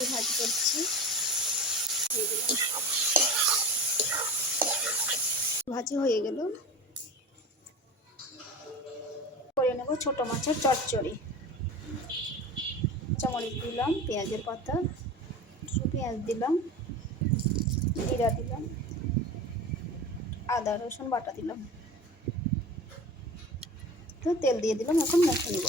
ভাজি করছি, ভাজি হয়ে গেল। করে নেব ছোট মাছের চচ্চড়ি। চামড়িচ দিলাম, পেঁয়াজের পাতা, পেঁয়াজ দিলাম, জিরা দিলাম, আদা রসুন বাটা দিলাম, তো তেল দিয়ে দিলাম। এখন মেখে নেব।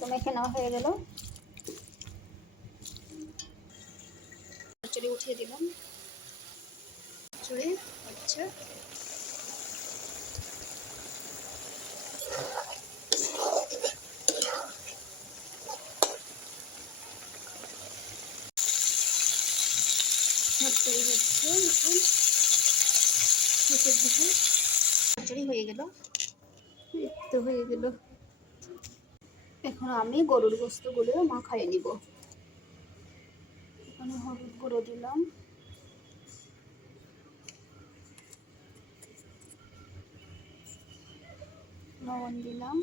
তো মেখে নেওয়া হয়ে গেল। চচ্চড়ি উঠিয়ে দিলাম। চচ্চড়ি হচ্ছে চচ্চড়ি হয়ে গেল। তো হয়ে গেল। এখন আমি গরুর গোস্তগুলো মাখায় নিব। এখানে হলুদ গুঁড়ো দিলাম, লবণ দিলাম,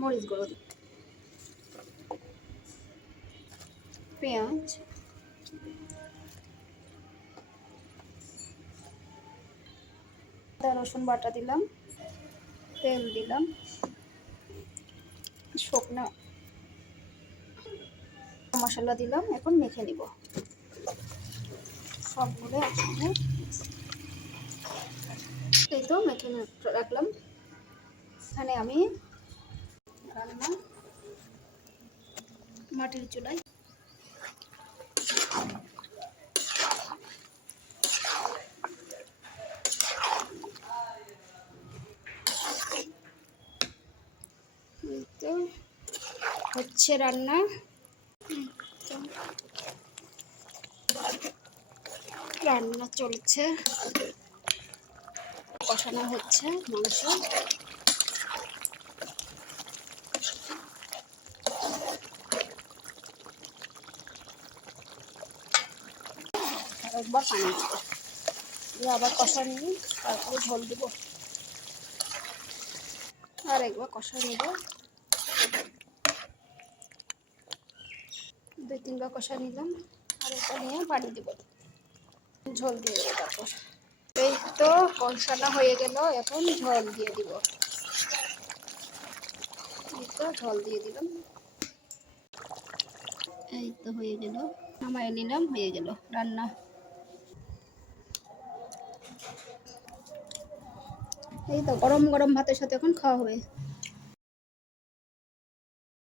মরিচ গুঁড়ো দিলাম, পেঁয়াজ, আদা রসুন বাটা দিলাম, তেল দিলাম, শুকনো মশলা দিলাম। এখন মেখে নিব সবগুলো একসঙ্গে। এই তো মেখে রাখলাম। এখানে আমি রান্না মাটির চুলায় তো হচ্ছে রান্না। রান্না চলছে, কষানো হচ্ছে মাংস। একবার পানি দিব, দিয়ে আবার কষা নিয়ে তারপরে ঝোল দিব। আর একবার কষা নেব, 2-3 বার কষা নিলাম। আর এটা নিয়ে পানি দিব, ঝোল দিয়ে দেবো। তারপর এই তো কষানো হয়ে গেল। এখন ঝোল দিয়ে দিব। এই তো ঝোল দিয়ে দিলাম। এই তো হয়ে গেল, নামায় নিলাম। হয়ে গেল রান্না। এই তো গরম গরম ভাতের সাথে এখন খাওয়া হবে।